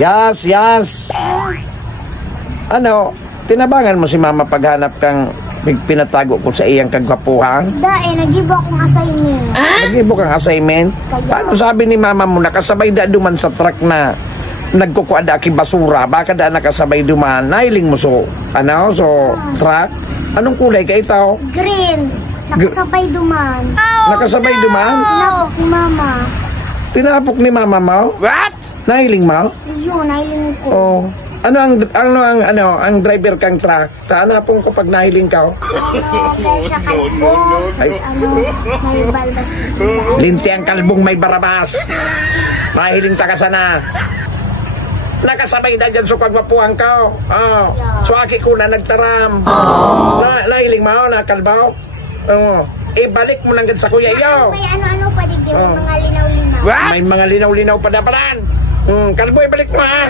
Yes, yes. Ano, tinabangan mo si mama paghanap kang pinatago ko sa iyang kagwapuhan? Nagibo akong assignment. Nagibo kang assignment? Paano sabi ni mama mo nakasabay da duman sa truck na nagkukuada ki basura? Baka da nakasabay duman? Nailing mo so truck? Anong kulay ka ito? Green. Nakasabay duman. Nakasabay duman? Tinapok ni mama. Tinapok ni mama mo? What? Nailing mo? Yun, nailing ko. Oh. Ang driver kang truck? Hanapon ko pag nahiling ka. Kaya siya kalbo. May balbas. Linti ang kalbong may barabas. Nahiling ta ka sana. Nakasabay na dyan sa kagwapuhan ka. So aki ko na nagtaram. Nahiling mo na kalbaw. Ibalik mo lang sa kuya iyo. May ano-ano pa din. Mga linaw-linaw. May mga linaw-linaw pa daparan. Kalbo, ibalik mo ha.